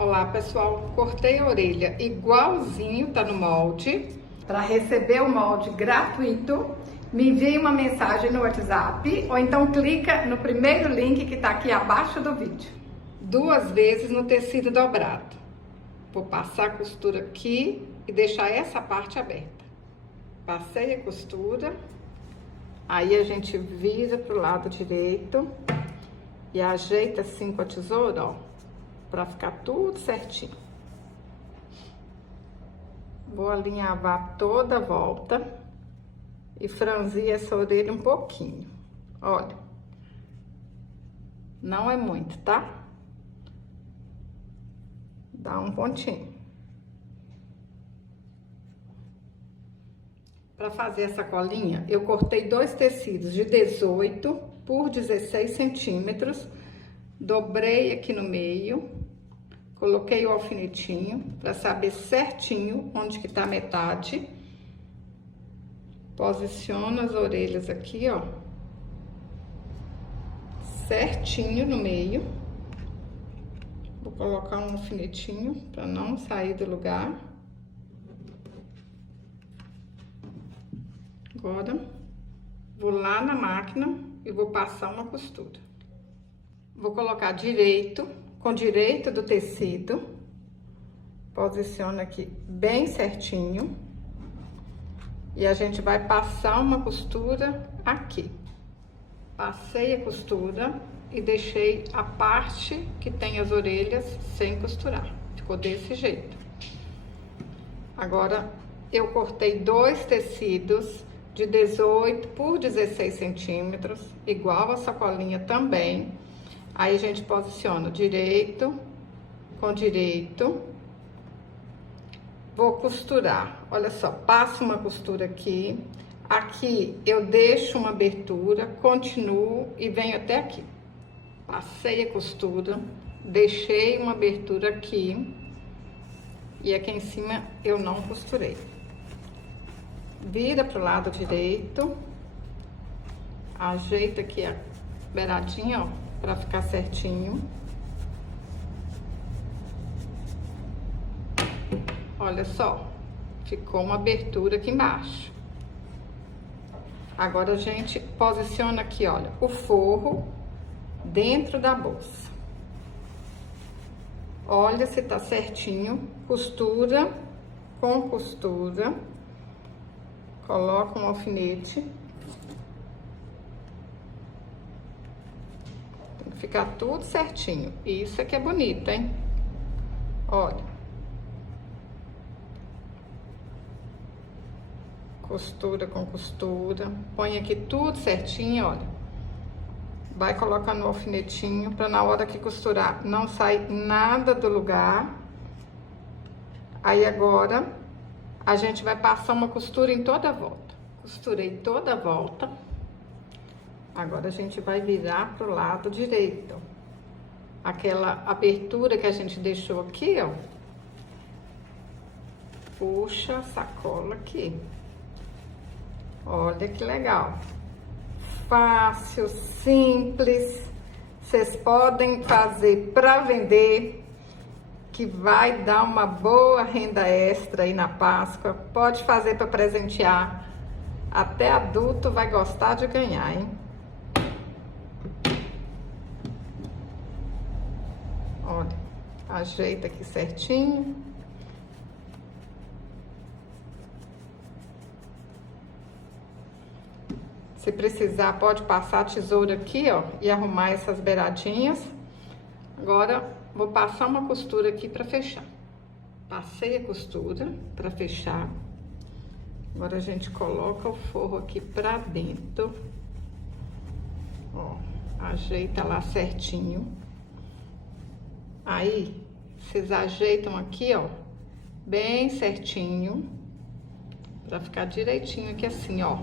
Olá pessoal, cortei a orelha igualzinho, tá no molde. Para receber o molde gratuito, me envie uma mensagem no WhatsApp ou então clica no primeiro link que tá aqui abaixo do vídeo. 2 vezes no tecido dobrado. Vou passar a costura aqui e deixar essa parte aberta. Passei a costura, aí a gente vira pro lado direito e ajeita assim com a tesoura, ó, pra ficar tudo certinho. Vou alinhavar toda a volta e franzir essa orelha um pouquinho. Olha, não é muito, tá? Dá um pontinho. Para fazer essa colinha, eu cortei 2 tecidos de 18 por 16 centímetros, dobrei aqui no meio, coloquei o alfinetinho para saber certinho onde que tá a metade. Posiciono as orelhas aqui, ó, certinho no meio. Vou colocar um alfinetinho para não sair do lugar. Agora, vou lá na máquina e vou passar uma costura. Vou colocar direito, com direito do tecido. Posiciona aqui bem certinho. E a gente vai passar uma costura aqui. Passei a costura e deixei a parte que tem as orelhas sem costurar. Ficou desse jeito. Agora, eu cortei 2 tecidos de 18 por 16 centímetros, igual a sacolinha também. Aí a gente posiciona direito com direito. Vou costurar, olha só, passo uma costura aqui. Aqui eu deixo uma abertura, continuo e venho até aqui. Passei a costura, deixei uma abertura aqui. E aqui em cima eu não costurei. Vira pro lado direito. Ajeita aqui a beiradinha, ó, pra ficar certinho. Olha só, ficou uma abertura aqui embaixo. Agora a gente posiciona aqui, olha, o forro dentro da bolsa. Olha se tá certinho, costura com costura. Coloca um alfinete. Tem que ficar tudo certinho. Isso aqui é bonito, hein? Olha. Costura com costura. Põe aqui tudo certinho, olha. Vai colocando o alfinetinho para na hora que costurar não sair nada do lugar. Aí agora a gente vai passar uma costura em toda a volta. Costurei toda a volta. Agora a gente vai virar pro lado direito. Aquela abertura que a gente deixou aqui, ó. Puxa a sacola aqui. Olha que legal. Fácil, simples. Vocês podem fazer para vender, que vai dar uma boa renda extra aí na Páscoa. Pode fazer para presentear. Até adulto vai gostar de ganhar, hein? Olha, ajeita aqui certinho. Se precisar, pode passar a tesoura aqui, ó, e arrumar essas beiradinhas. Agora, vou passar uma costura aqui pra fechar. Passei a costura pra fechar. Agora, a gente coloca o forro aqui pra dentro. Ó, ajeita lá certinho. Aí, vocês ajeitam aqui, ó, bem certinho. Pra ficar direitinho aqui assim, ó.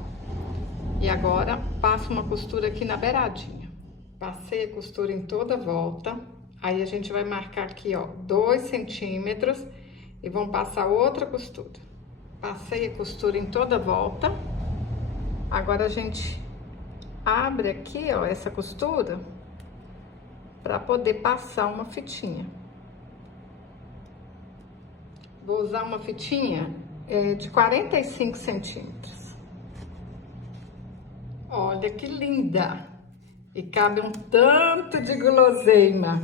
E agora, passo uma costura aqui na beiradinha. Passei a costura em toda a volta. Aí, a gente vai marcar aqui, ó, 2 centímetros e vamos passar outra costura. Passei a costura em toda a volta. Agora, a gente abre aqui, ó, essa costura para poder passar uma fitinha. Vou usar uma fitinha de 45 centímetros. Olha que linda! E cabe um tanto de guloseima.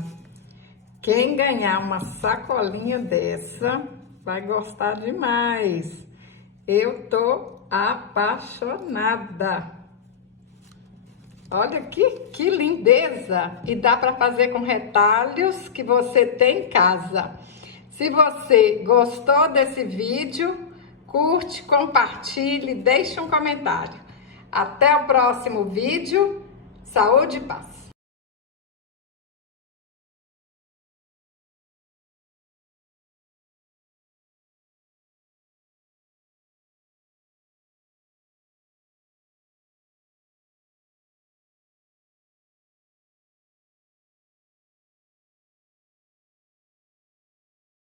Quem ganhar uma sacolinha dessa vai gostar demais. Eu tô apaixonada. Olha que lindeza! E dá para fazer com retalhos que você tem em casa. Se você gostou desse vídeo, curte, compartilhe, deixe um comentário. Até o próximo vídeo. Saúde e paz!